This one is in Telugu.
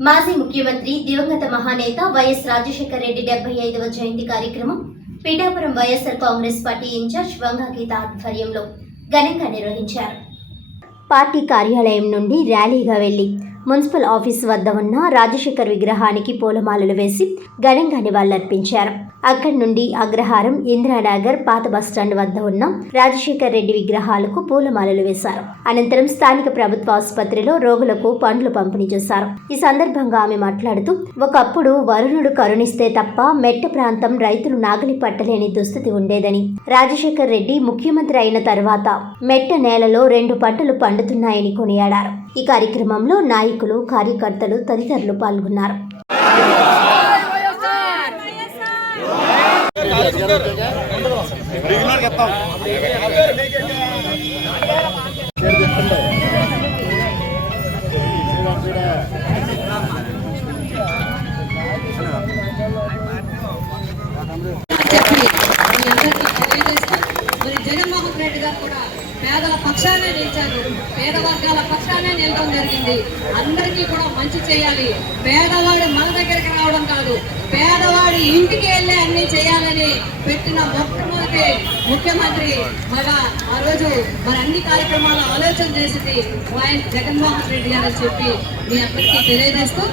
మాజీ ముఖ్యమంత్రి దివంగత మహానేత వైఎస్ రాజశేఖర రెడ్డి 75వ జయంతి కార్యక్రమం పిఠాపురం వైఎస్ఆర్ కాంగ్రెస్ పార్టీ ఇన్ఛార్జ్ వంగా గీత ఆధ్వర్యంలో ఘనంగా నిర్వహించారు. పార్టీ కార్యాలయం నుండి ర్యాలీగా వెళ్లి మున్సిపల్ ఆఫీస్ వద్ద ఉన్న రాజశేఖర్ విగ్రహానికి పూలమాలలు వేసి ఘనంగా నివాళులర్పించారు. అక్కడి నుండి అగ్రహారం, ఇందిరానగర్, పాత బస్టాండ్ వద్ద ఉన్న రాజశేఖర్ రెడ్డి విగ్రహాలకు పూలమాలలు వేశారు. అనంతరం స్థానిక ప్రభుత్వ ఆసుపత్రిలో రోగులకు పండ్లు పంపిణీ చేశారు. ఈ సందర్భంగా ఆమె మాట్లాడుతూ, ఒకప్పుడు వరుణుడు కరుణిస్తే తప్ప మెట్ట ప్రాంతం రైతులు నాగలి పట్టలేని దుస్థితి ఉండేదని, రాజశేఖర్ రెడ్డి ముఖ్యమంత్రి అయిన తర్వాత మెట్ట నేలలో 2 పంటలు పండుతున్నాయని కొనియాడారు. ఈ కార్యక్రమంలో నాయకులు, కార్యకర్తలు తదితరులు పాల్గొన్నారు. జగన్మోహన్ రెడ్డి గారు కూడా పేదల పక్షానే నిలిచారు. పేద వర్గాల పక్షానే నిలడం జరిగింది. అందరికీ కూడా మంచి చేయాలి. పేదవాడు మన దగ్గరికి రావడం కాదు, పేదవాడి ఇంటికి వెళ్ళి అన్ని చేయాలని పెట్టిన మొట్టమొదటి ముఖ్యమంత్రి మన ఆ రోజు మరి అన్ని కార్యక్రమాలు ఆలోచన చేసింది జగన్మోహన్ రెడ్డి గారు అని చెప్పి మీ అందరికీ తెలియజేస్తూ